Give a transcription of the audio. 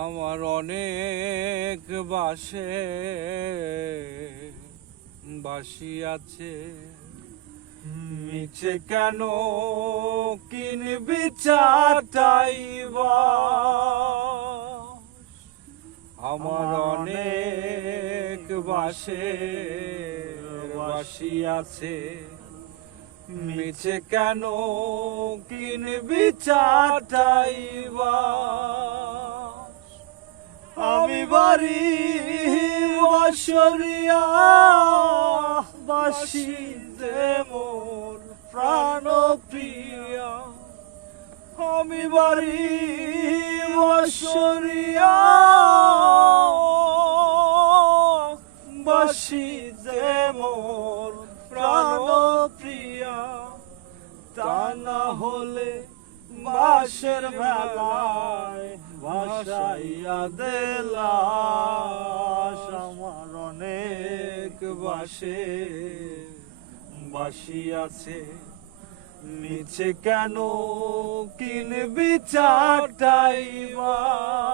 আমার অনেক বাসি আছে, মিছে কেন কিনবি চাটাই বাস। আমার অনেক বাসি আছে, মিছে কেন কিনবি চাটাই বাস। আমি বাড়ি বাসরিয়া বাসিতে মোর প্রাণ প্রিয়া। আমি বাড়ি বাসরিয়া বাসিতে মোর প্রাণ প্রিয়া। তা না হলে বাসের বেলায় ভাসাইয়া দেলাস। আমার অনেক বাসি আছে, মিছে কেন কিনবি চাটাই বাস।